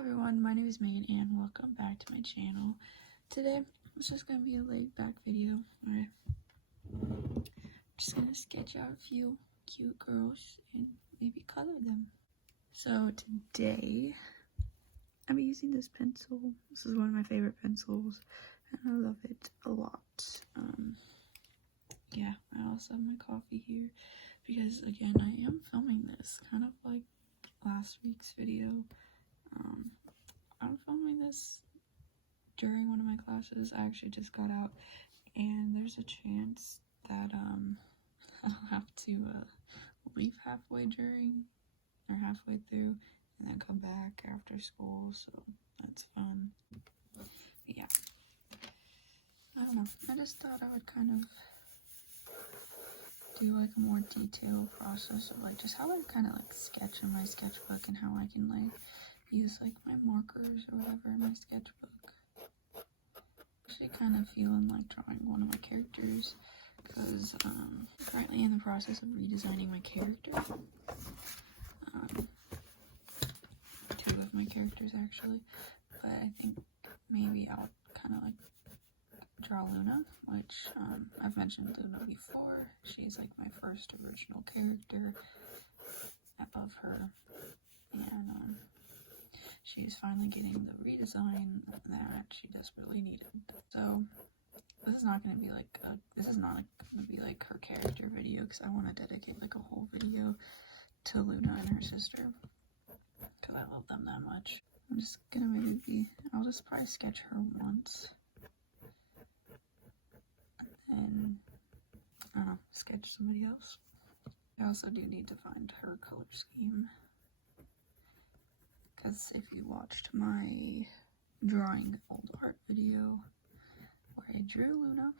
everyone, my name is Megan and welcome back to my channel. Today it's just going to be a laid back video. I'm just going to sketch out a few cute girls and maybe color them. So today I'm using this pencil. This is one of my favorite pencils and I love it a lot. Yeah, I also have my coffee here because again I am filming this kind of like last week's video. I'm filming this during one of my classes. I actually just got out and there's a chance that I'll have to leave halfway during or halfway through and then come back after school, so that's fun. But yeah, I don't know, I just thought I would kind of do like a more detailed process of like just how I kind of like sketch in my sketchbook and how I can like use like my markers or whatever in my sketchbook. Actually kind of feeling like drawing one of my characters because I'm currently in the process of redesigning my character. Two of my characters actually, but I think maybe I'll kind of like draw Luna, which I've mentioned Luna before. She's like my first original character. I love her, and she's finally getting the redesign that she desperately needed. So this is not going to be like her character video because I want to dedicate like a whole video to Luna and her sister because I love them that much. I'm just gonna I'll just probably sketch her once and I don't know, sketch somebody else. I also do need to find her color scheme because if you watched my drawing old art video where I drew Luna,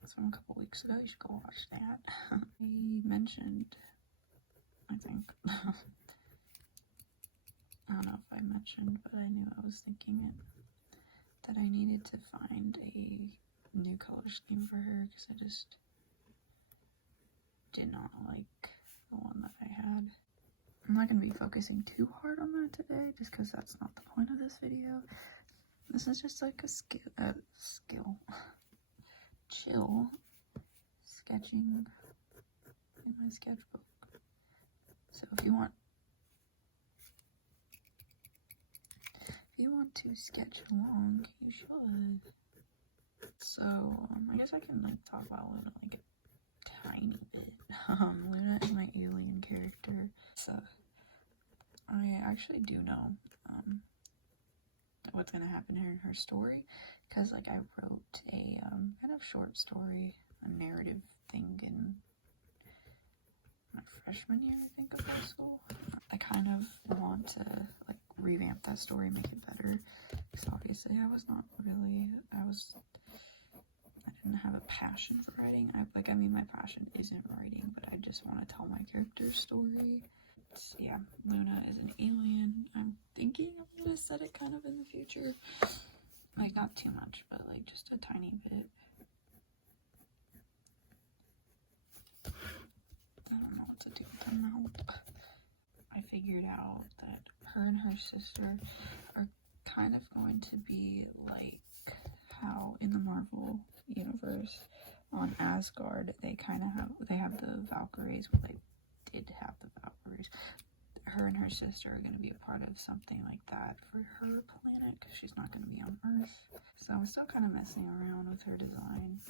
that's from a couple weeks ago, you should go watch that. I mentioned, I think, I don't know if I mentioned, but I knew I was thinking it, that I needed to find a new color scheme for her because I just did not like the one that I had. I'm not going to be focusing too hard on that today just because that's not the point of this video. This is just like a chill sketching in my sketchbook. So if you want to sketch along, you should. So I guess I can like talk about Luna like a tiny bit. Luna is my alien character. So I actually do know what's gonna happen here in her story because like I wrote a kind of short story, a narrative thing in my freshman year, I think, of high school. I kind of want to like revamp that story, make it better because obviously I didn't have a passion for writing. I mean my passion isn't writing, but I just want to tell my character's story. Yeah, Luna is an alien. I'm thinking I'm gonna set it kind of in the future. Like not too much, but like just a tiny bit. I don't know what to do with them now. I figured out that her and her sister are kind of going to be like how in the Marvel universe on Asgard they have the Valkyries. Well, they did have the Valkyries. Her and her sister are going to be a part of something like that for her planet because she's not going to be on Earth. So I'm still kind of messing around with her design.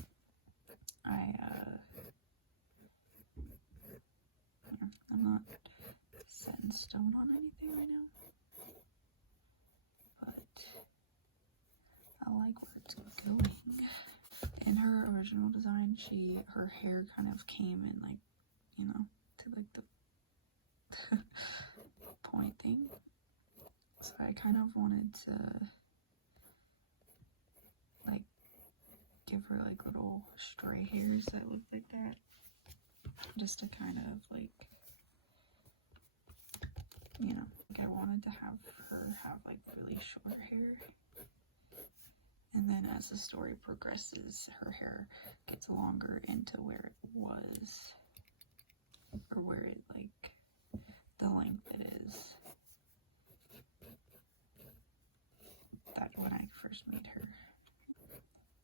I'm not set in stone on anything right now, but I like where it's going. In her original design, her hair kind of came in like, you know, to like the point thing. So I kind of wanted to like give her like little stray hairs that look like that, just to kind of like, you know, like I wanted to have her have like really short hair. And then as the story progresses, her hair gets longer into where it was, or where it like, the length it is. first made her.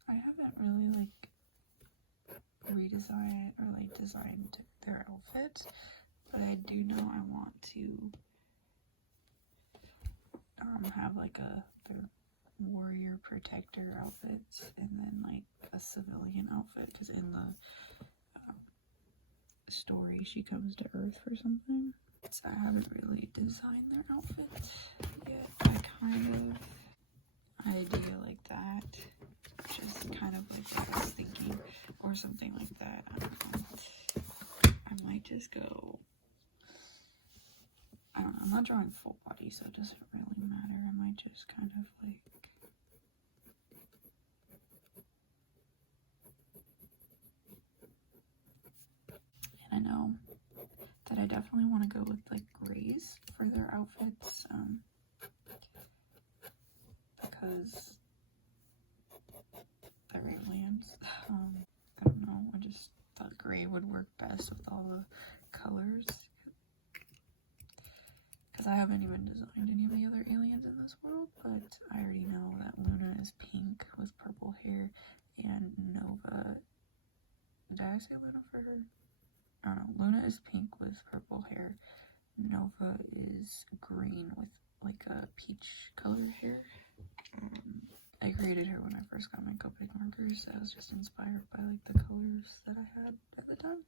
I haven't really like redesigned or like designed their outfits, but I do know I want to have like their warrior protector outfits and then like a civilian outfit, because in the story she comes to Earth for something. So I haven't really designed their outfits yet. I kind of idea like that, just kind of like what I was thinking, or something like that. I might just go, I don't know, I'm not drawing full body, so it doesn't really matter. I might just kind of like I know that I definitely want to go with like grays for their outfits, because they're aliens. I don't know, I just thought gray would work best with all the colors, because I haven't even designed any of the other aliens in this world, but I already know that Luna is pink with purple hair, and Nova, did I say Luna for her? I don't know, Luna is pink with purple hair, Nova is green with like a peach color hair. I created her when I first got my Copic markers. I was just inspired by like the colors that I had at the time.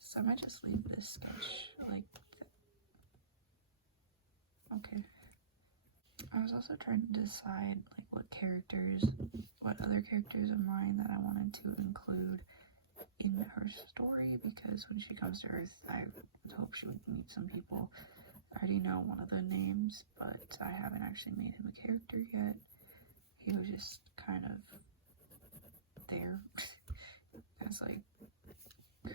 So I might just leave this sketch like, okay. I was also trying to decide like what other characters of mine that I wanted to include in her story, because when she comes to Earth, I hope she would meet some people. I already know one of the names, but I haven't actually made him a character yet. He was just kind of there as like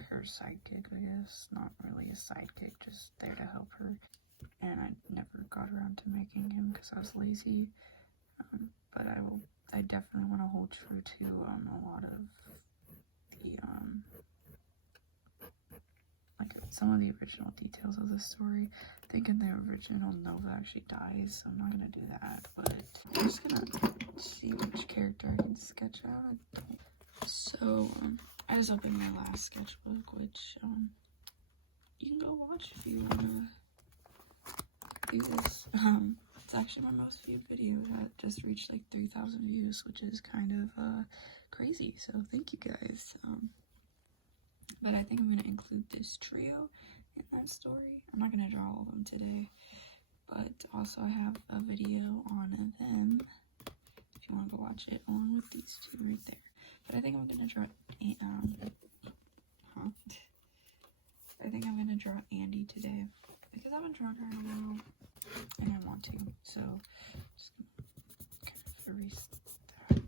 her sidekick, I guess. Not really a sidekick, just there to help her. And I never got around to making him because I was lazy. But I definitely want to hold true to a lot of the like some of the original details of the story. I think in the original Nova actually dies, so I'm not gonna do that, but I'm just gonna see which character I can sketch out. So I just opened my last sketchbook, which you can go watch if you wanna do this. It's actually my most viewed video. It just reached like 3,000 views, which is kind of crazy, so thank you guys. But I think I'm going to include this trio in that story. I'm not going to draw all of them today, but also I have a video on them if you want to go watch it, along with these two right there. But I think I'm going to draw Andy today, because I haven't drawn her in a while, and I want to, so just gonna kind of erase that.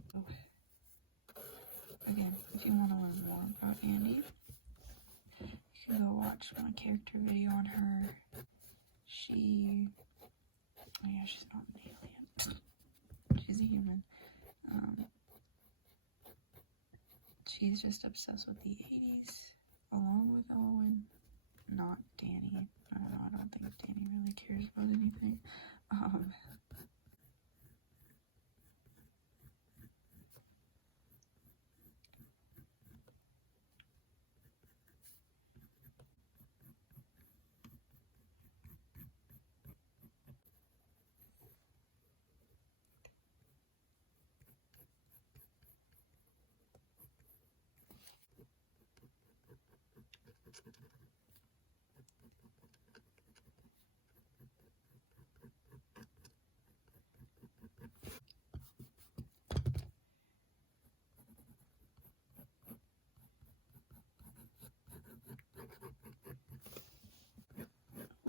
Again, if you want to learn more about Andy, you can go watch my character video on her. Oh yeah, she's not an alien. She's a human. She's just obsessed with the 80s, along with Owen. Not Danny. I don't know, I don't think Danny really cares about anything.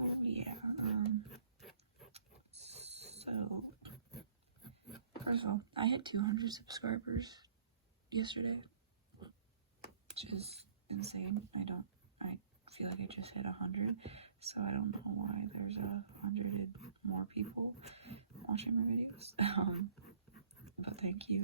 Oh yeah, so, first of all, I hit 200 subscribers yesterday, which is insane. I feel like I just hit 100, so I don't know why there's 100 more people watching my videos. But thank you.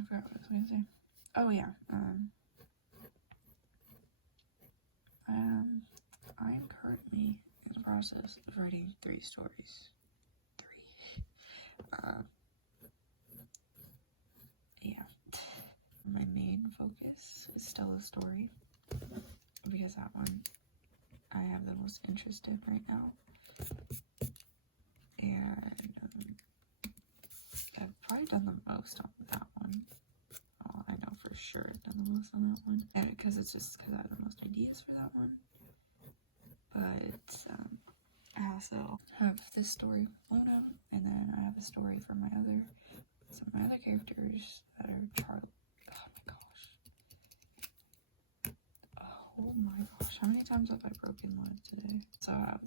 I forgot what I was going to say. Oh yeah, I am currently in the process of writing 3 stories. 3. Yeah. My main focus is still the story, because that one I have the most interest in right now. And I've probably done the most on that one. Well, I know for sure I've done the most on that one. And because it's just because I have the most ideas for that one. But I also have this story with Luna, and then I have a story for some of my other characters that are Charlie. Oh my gosh, how many times have I broken live today? So I have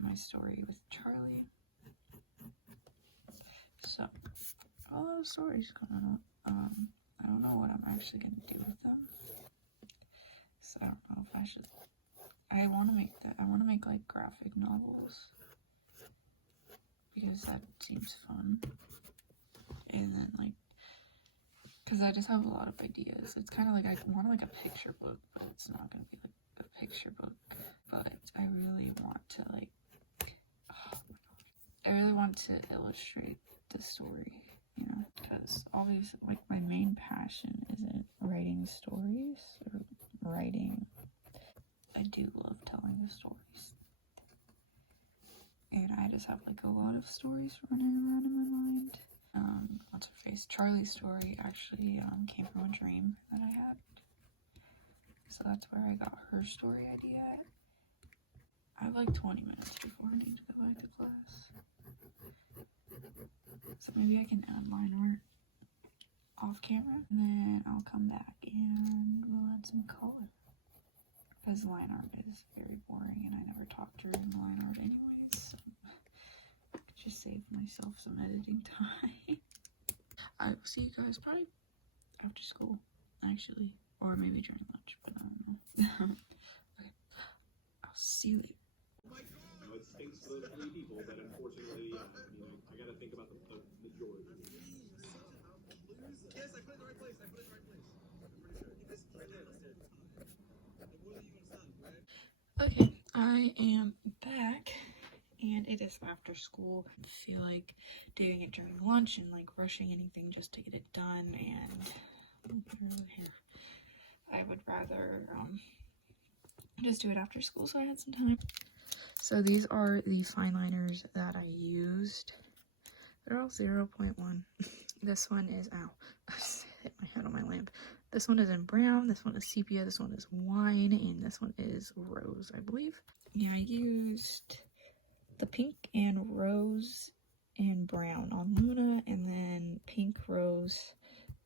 my story with Charlie. So, a lot of stories coming up. I don't know what I'm actually gonna do with them. So I don't know if I should. I want to make like graphic novels, because that seems fun. And then like, because I just have a lot of ideas. It's kind of like I want like a picture book, but it's not gonna be like a picture book. But I really want to like, oh my gosh, I really want to illustrate the story, you know, because obviously like my main passion isn't writing stories or writing. I do love telling the stories, and I just have like a lot of stories running around in my mind. What's her face? Charlie's story actually came from a dream that I had, so that's where I got her story idea at. I have like 20 minutes before I need to go back to class, so maybe I can add line art off camera, and then I'll come back and we'll add some color, because line art is very boring and I never talk during line art anyways, so I could just save myself some editing time. I will see you guys probably after school, actually, or maybe during lunch, but I don't know. Okay, I'll see you later. It stinks for those 3 people, but unfortunately, I gotta think about the majority. Yes, I put it in the right place. I'm pretty sure. Okay, I am back, and it is after school. I feel like doing it during lunch and like rushing anything just to get it done, and I would rather just do it after school so I had some time. So these are the fine liners that I used. They're all 0.1. This one is, ow, I just hit my head on my lamp. This one is in brown, this one is sepia, this one is wine, and this one is rose, I believe. Yeah, I used the pink and rose and brown on Luna, and then pink, rose,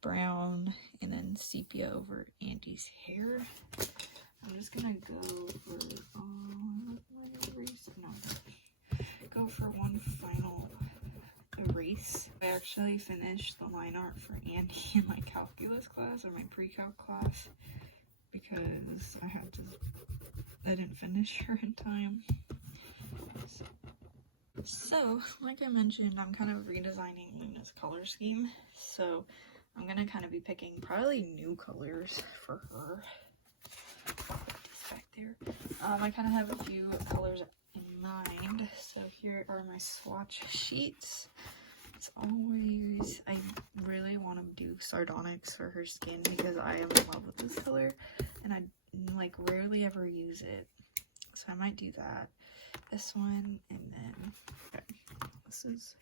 brown, and then sepia over Andy's hair. I'm just gonna go for go for one final erase. I actually finished the line art for Andy in my calculus class, or my pre-calc class, because I didn't finish her in time. So, like I mentioned, I'm kind of redesigning Luna's color scheme, so I'm gonna kind of be picking probably new colors for her. Back there. I kind of have a few colors in mind, so here are my swatch sheets. It's always, I really want to do sardonyx for her skin because I am in love with this color, and I like rarely ever use it, so I might do that. This one, and then okay, this is,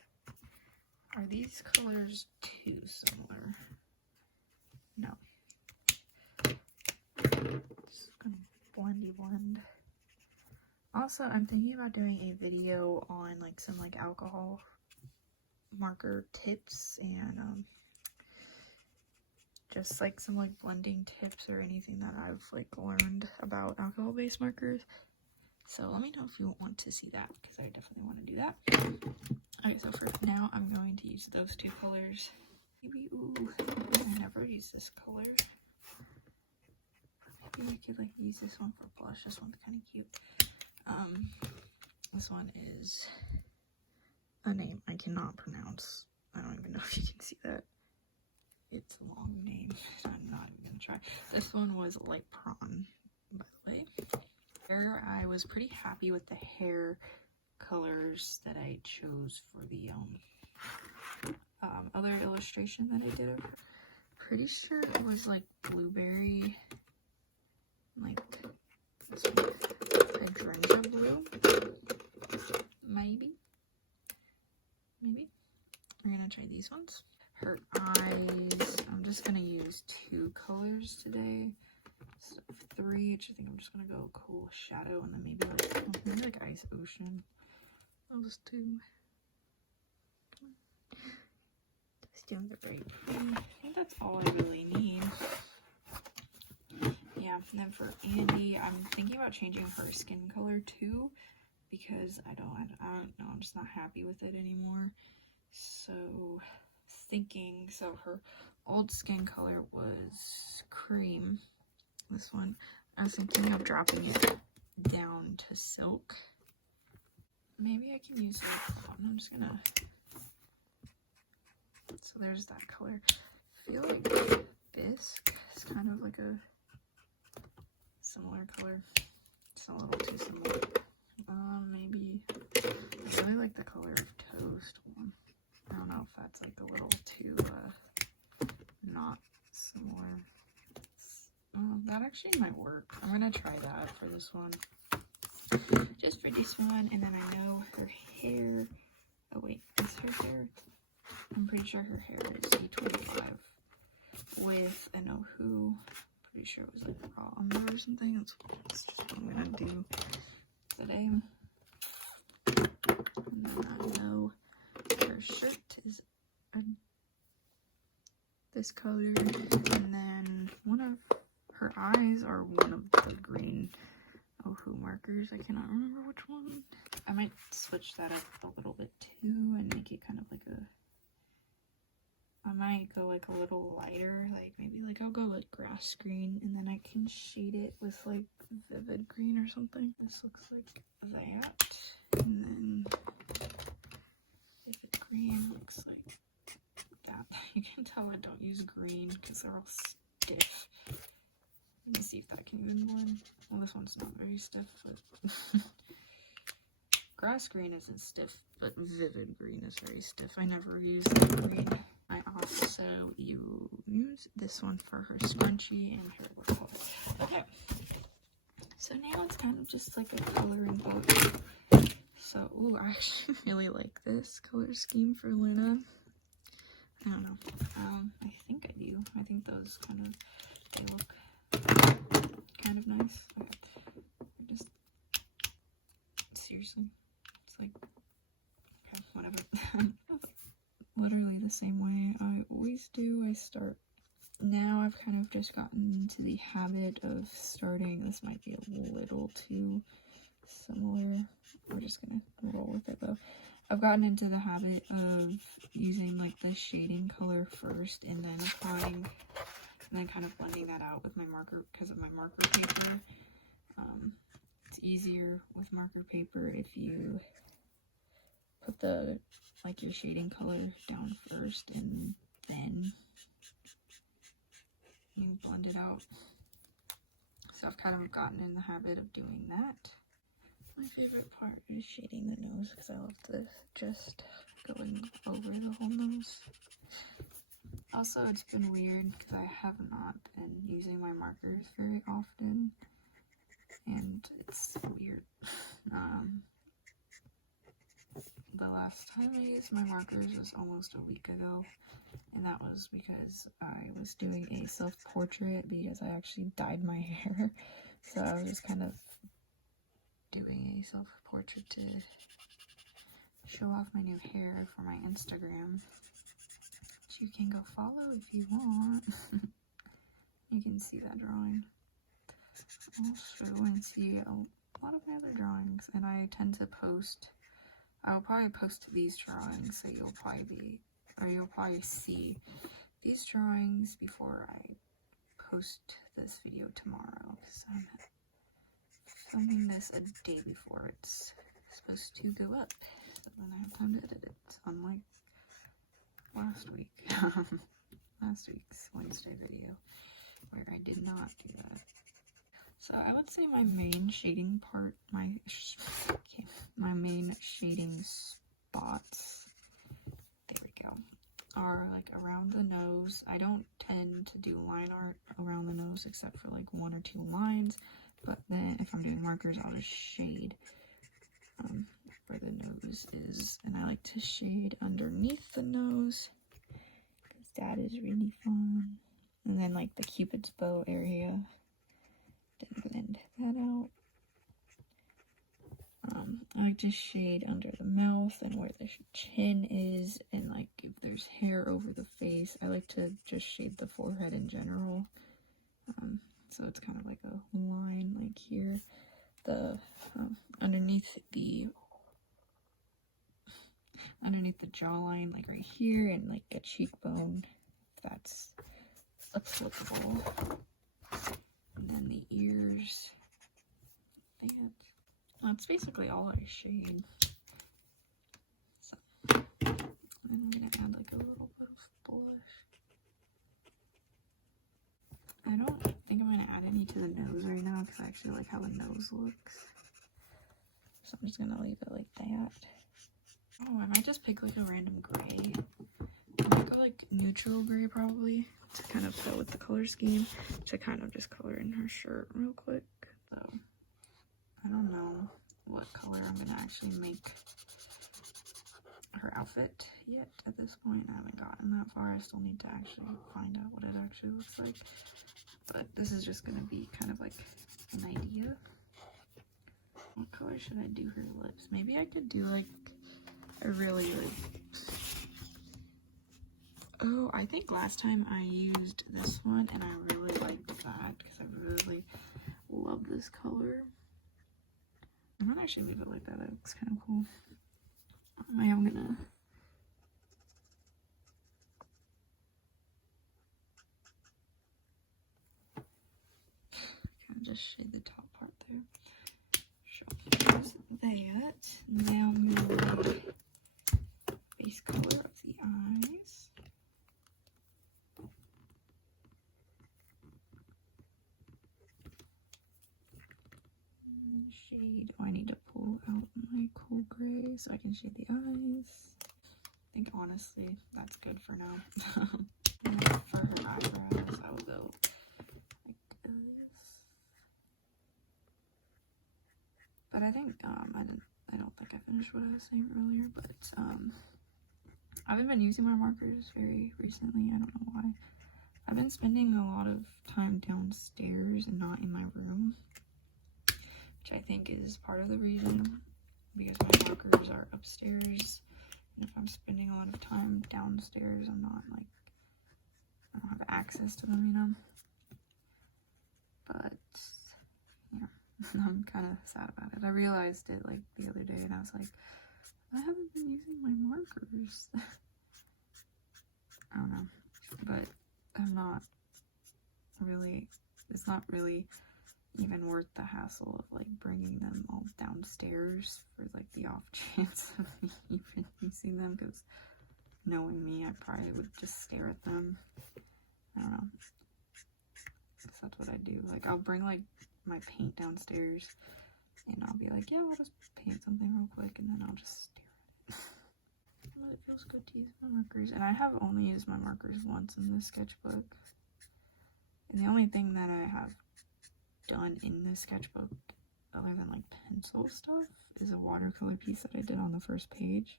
are these colors too similar? No. Just gonna blendy blend. Also, I'm thinking about doing a video on like some like alcohol marker tips, and just like some like blending tips or anything that I've like learned about alcohol based markers. So let me know if you want to see that, because I definitely want to do that. Okay, so for now I'm going to use those 2 colors. Maybe, ooh, I never used this color. Maybe I could like use this one for blush. This one's kind of cute. This one is a name I cannot pronounce. I don't even know if you can see that. It's long. This one was light prawn, by the way. There, I was pretty happy with the hair colors that I chose for the other illustration that I did of her. Pretty sure it was like blueberry, like this one, hydrangea blue. Maybe. We're gonna try these ones. Her eyes, I'm just gonna use 2 colors today. So 3, which I think I'm just gonna go cool shadow, and then maybe like ice ocean. Those 2. Those stones are very pretty. I think that's all I really need. Yeah, and then for Andy, I'm thinking about changing her skin color too, because I don't know, I'm just not happy with it anymore. So her old skin color was cream. This one, I was thinking of dropping it down to silk. Maybe I can use like, I'm just gonna, so there's that color. I feel like bisque is kind of like a similar color. It's a little too similar. Maybe, I really like the color of toast one. I don't know if that's like a little too, not similar. That actually might work. I'm gonna try that for this one. Just for this one, and then I know her hair. Oh wait, is her hair? I'm pretty sure her hair is E25 with I know who. Pretty sure it was like raw umber or something. That's just what I'm gonna do today. And then I know her shirt is this color, and then one of her eyes are one of the green who markers. I cannot remember which one. I might switch that up a little bit too and make it kind of like I might go like a little lighter, like maybe like I'll go like grass green, and then I can shade it with like vivid green or something. This looks like that, and then vivid green looks like that. You can tell I don't use green because they're all stiff. Let me see if that can even blend. Well, this one's not very stiff, but grass green isn't stiff, but vivid green is very stiff. I never use that green. I also use this one for her scrunchie and her little. Okay, so now it's kind of just like a coloring book. So, ooh, I actually really like this color scheme for Luna. I don't know. I think I do. I think those kind of, they look kind of nice. Okay. Just, seriously, it's like, okay, whatever. Literally the same way I always do. Now I've kind of just gotten into the habit of starting, this might be a little too similar. We're just gonna roll with it though. I've gotten into the habit of using like the shading color first and then applying, and then kind of blending that out with my marker because of my marker paper. It's easier with marker paper if you put the like your shading color down first and then you blend it out. So I've kind of gotten in the habit of doing that. My favorite part is shading the nose because I love this, just going over the whole nose. Also, it's been weird because I have not been using my markers very often, and it's weird. The last time I used my markers was almost a week ago, and that was because I was doing a self-portrait because I actually dyed my hair. So I was just kind of doing a self-portrait to show off my new hair for my Instagram, which you can go follow if you want. You can see that drawing also and see a lot of my other drawings, and I tend to post, I'll probably post these drawings, so you'll probably see these drawings before I post this video tomorrow, because I'm filming this a day before it's supposed to go up, so then I have time to edit it, unlike last week. Last week's Wednesday video. where I did not do that. So I would say my main shading part, my main shading spots, there we go, are like around the nose. I don't tend to do line art around the nose except for like 1 or 2 lines, but then if I'm doing markers, I'll just shade where the nose is. And I like to shade underneath the nose because that is really fun. And then like the Cupid's bow area, then blend that out. I like to shade under the mouth and where the chin is, and like if there's hair over the face, I like to just shade the forehead in general. So it's kind of like a line like here. The underneath the jawline, like right here, and like a cheekbone, if that's applicable. And then the ears. That's basically all I shade. So, and I'm gonna add like a little bit of blush. I don't think I'm gonna add any to the nose right now because I actually like how the nose looks. So I'm just gonna leave it like that. Oh, I might just pick like a random gray. I might go like neutral gray probably to kind of go with the color scheme, to kind of just color in her shirt real quick. So I don't know what color I'm gonna actually make her outfit yet at this point. I haven't gotten that far. I still need to actually find out what it actually looks like. But this is just gonna be kind of like an idea. What color should I do her lips? Maybe I could do like a really like, oh, I think last time I used this one and I really liked that because I really love this color. I'm gonna actually leave it like that. That looks kind of cool. I am gonna kind of just shade the top part there. Showcase that. Now I'm gonna make base color of the eyes. Shade. Oh, I need to pull out my cool gray so I can shade the eyes. I think honestly that's good for now. For her eyebrows, I will go like this. But I think I don't think I finished what I was saying earlier. But I haven't been using my markers very recently. I don't know why. I've been spending a lot of time downstairs and not in my room, which I think is part of the reason, because my markers are upstairs, and if I'm spending a lot of time downstairs, I'm not like, I don't have access to them, you know. But yeah, I'm kind of sad about it. I realized it like the other day and I was like, I haven't been using my markers. I don't know, but I'm not really, it's not really even worth the hassle of like bringing them all downstairs for like the off chance of me even using them, because knowing me, I probably would just stare at them. I don't know, because that's what I do. Like I'll bring like my paint downstairs and I'll be like, yeah, I'll just paint something real quick, and then I'll just stare at it. It really feels good to use my markers, and I have only used my markers once in this sketchbook, and the only thing that I have done in this sketchbook other than like pencil stuff is a watercolor piece that I did on the first page.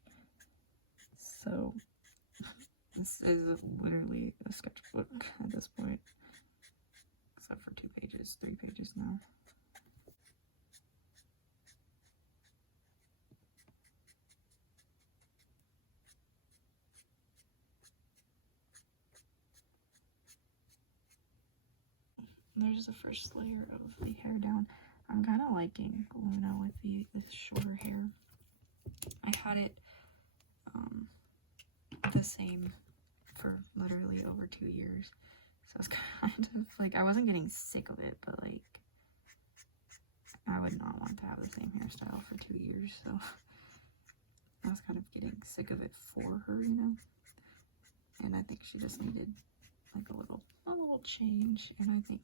So this is literally a sketchbook at this point, except for 2 pages, 3 pages now. There's the first layer of the hair down. I'm kind of liking Luna with this shorter hair. I had it the same for literally over 2 years, so it's kind of like, I wasn't getting sick of it, but like I would not want to have the same hairstyle for 2 years, so I was kind of getting sick of it for her, you know. And I think she just needed like a little change, and I think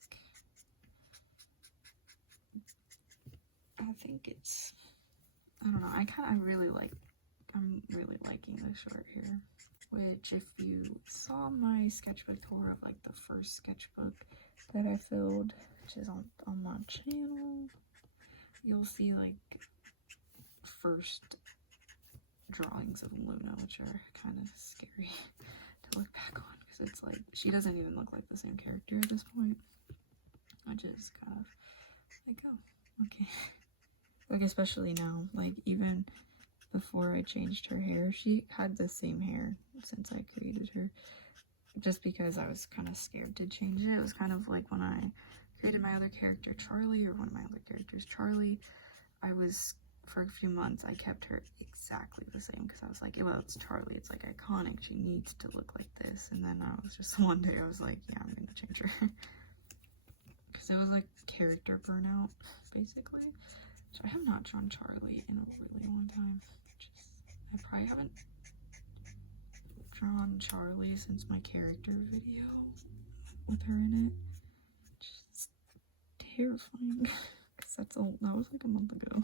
it's, I don't know, I'm really liking the short hair, which if you saw my sketchbook tour of like the first sketchbook that I filled, which is on my channel, you'll see like first drawings of Luna, which are kind of scary to look back on, because it's like she doesn't even look like the same character at this point, which is kind of like, oh, okay. Like, especially now, like, even before I changed her hair, she had the same hair since I created her, just because I was kind of scared to change it. It was kind of like when I created my other character, Charlie, or one of my other characters, Charlie, for a few months, I kept her exactly the same, because I was like, well, it's Charlie, it's like iconic, she needs to look like this. And then I was just, one day I was like, yeah, I'm gonna change her. Because it was like character burnout, basically. So I have not drawn Charlie in a really long time. I probably haven't drawn Charlie since my character video with her in it. Just terrifying. Because that was like a month ago.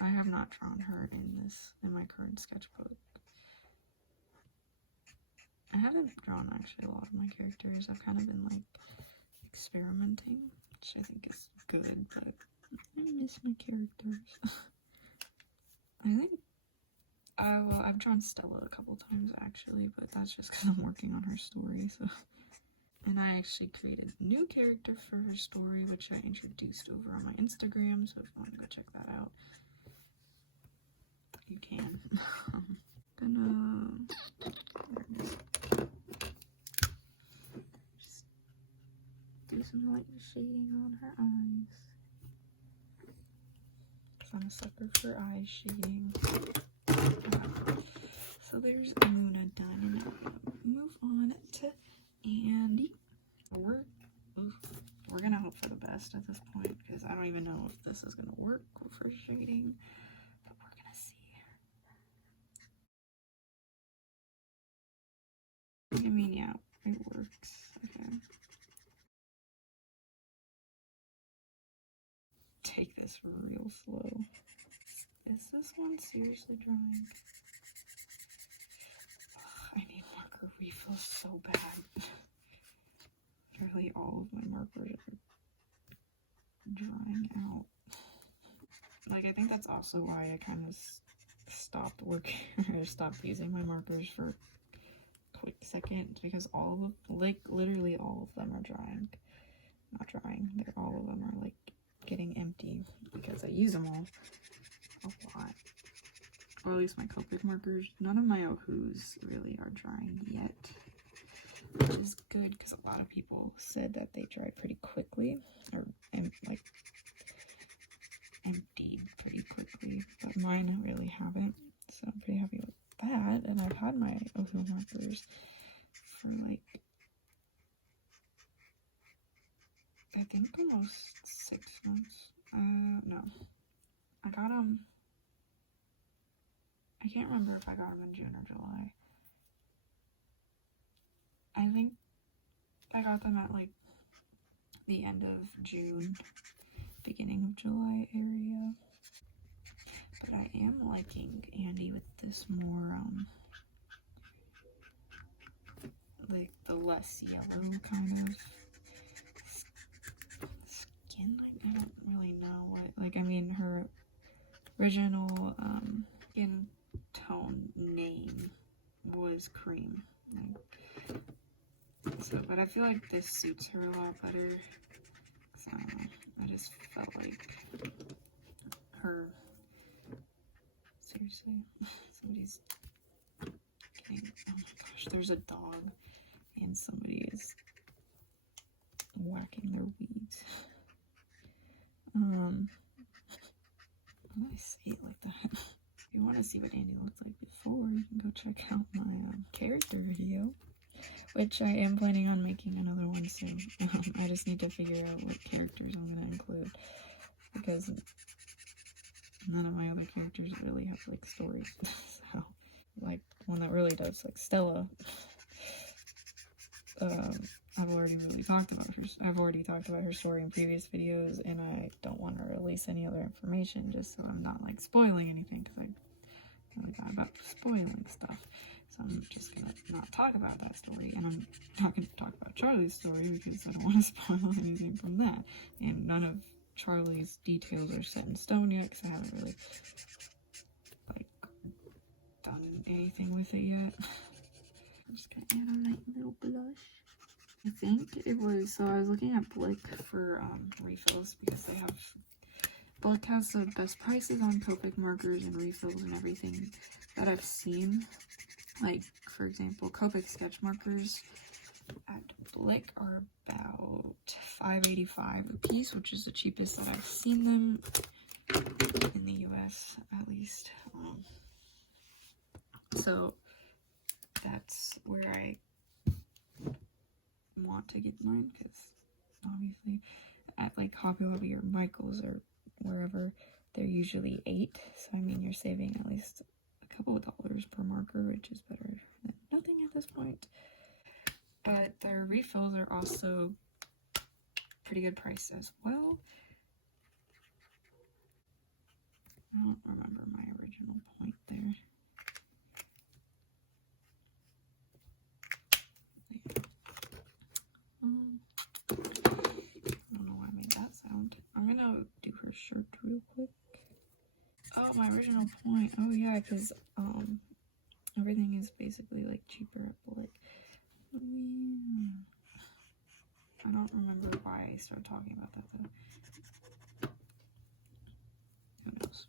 I have not drawn her in my current sketchbook. I haven't drawn actually a lot of my characters. I've kind of been like experimenting, which I think is good, but I miss my characters. I think I've drawn Stella a couple times actually, but that's just because I'm working on her story. So, and I actually created a new character for her story, which I introduced over on my Instagram. So if you want to go check that out, you can. Just do some light shading on her eyes. I'm a sucker for eye shading. So there's Luna done, and now we're gonna move on to Andy. We're gonna hope for the best at this point, because I don't even know if this is gonna work for shading, but we're gonna see. I mean, yeah, it works. Okay. Take this real slow. Is this one seriously drawing? I need marker refill so bad. Literally all of my markers are drying out. Like, I think that's also why I kind of stopped working, or stopped using my markers for a quick second, because literally all of them are drying. Not drying, all of them are like getting empty, because I use them all a lot. Or at least my Copic markers. None of my Ohus really are drying yet, which is good, because a lot of people said that they dry pretty quickly, or like emptied pretty quickly, but mine really haven't, so I'm pretty happy with that. And I've had my Ohu markers for like, I think almost 6 months. No, I got them, I can't remember if I got them in June or July. I think I got them at like the end of June, beginning of July area. But I am liking Andy with this more, like the less yellow kind of skin. I don't really know what, like, I mean, her original skin tone name was cream. So, but I feel like this suits her a lot better. So I just felt like her. Seriously, somebody's getting. Oh my gosh, there's a dog, and somebody is whacking their weeds. Why do I say it like that? If you want to see what Andy looked like before, you can go check out my character video, which I am planning on making another one soon. I just need to figure out what characters I'm going to include, because none of my other characters really have like stories. So, like, one that really does, like Stella, talked about her. I've already talked about her story in previous videos, and I don't want to release any other information just so I'm not like spoiling anything, because I'm really bad about spoiling stuff. So I'm just gonna not talk about that story, and I'm not gonna talk about Charlie's story because I don't want to spoil anything from that. And none of Charlie's details are set in stone yet because I haven't really like done anything with it yet. I'm just gonna add a light little blush. I think it was, so I was looking at Blick for refills because they have, Blick has the best prices on Copic markers and refills and everything that I've seen. Like, for example, Copic sketch markers at Blick are about $5.85 a piece, which is the cheapest that I've seen them in the US, at least. So that's where I want to get mine, because obviously at like Hobby Lobby or Michael's or wherever, they're usually $8. So I mean, you're saving at least a couple of dollars per marker, which is better than nothing at this point. But their refills are also pretty good price as well. I don't remember my original point there. I don't know why I made that sound. I'm gonna do her shirt real quick. Oh, my original point. Oh yeah, because everything is basically like cheaper at Blick. I don't remember why I started talking about that though. Who knows?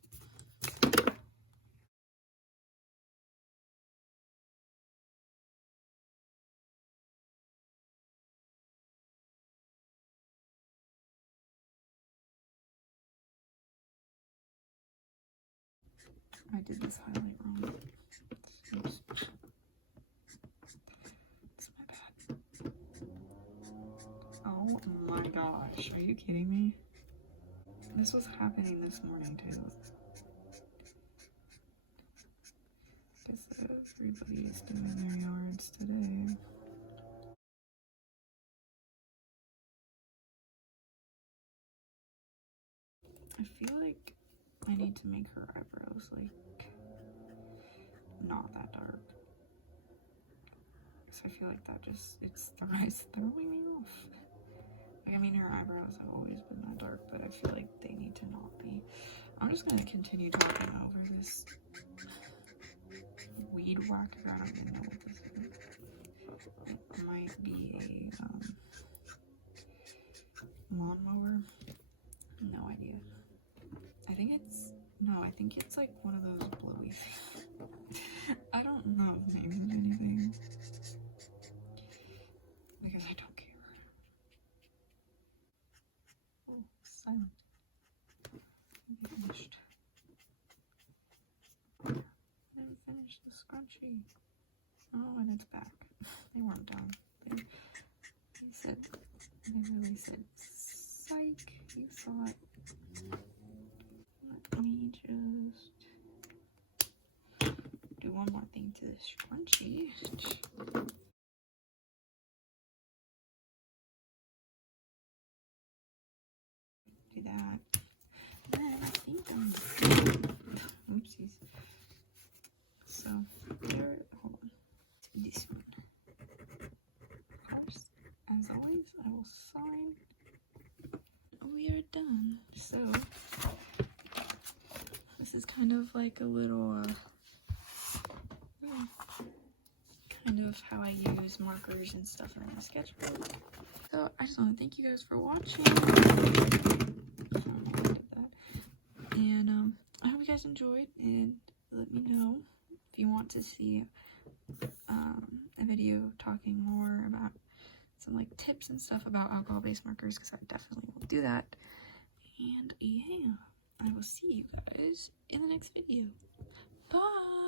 I did this highlight wrong. Oops. It's my bad. Oh my gosh, are you kidding me? This was happening this morning too. Guess everybody is doing their yards today. I feel like I need to make her eyebrows like not that dark. Because I feel like that just, it's throwing me off. Like, I mean, her eyebrows have always been that dark, but I feel like they need to not be. I'm just gonna continue talking over this weed whacker. I don't even know what this is. It might be a lawnmower. No idea. I think it's like one of those blowy things. I don't know names of anything because I don't care. Oh, silent. Finished. Didn't finish the scrunchie. Oh, and it's back. They weren't done. They really said, psych, you thought. Let me just do one more thing to this scrunchie. Do that. Then I think I'm done. Oopsies. So, there, hold on. This one. Of course, as always, I will sign. We are done. So, this is kind of like a little, kind of how I use markers and stuff in my sketchbook. So, I just want to thank you guys for watching. And, I hope you guys enjoyed, and let me know if you want to see, a video talking more about some, like, tips and stuff about alcohol-based markers, because I definitely will do that. And, yeah, I will see you guys in the next video. Bye!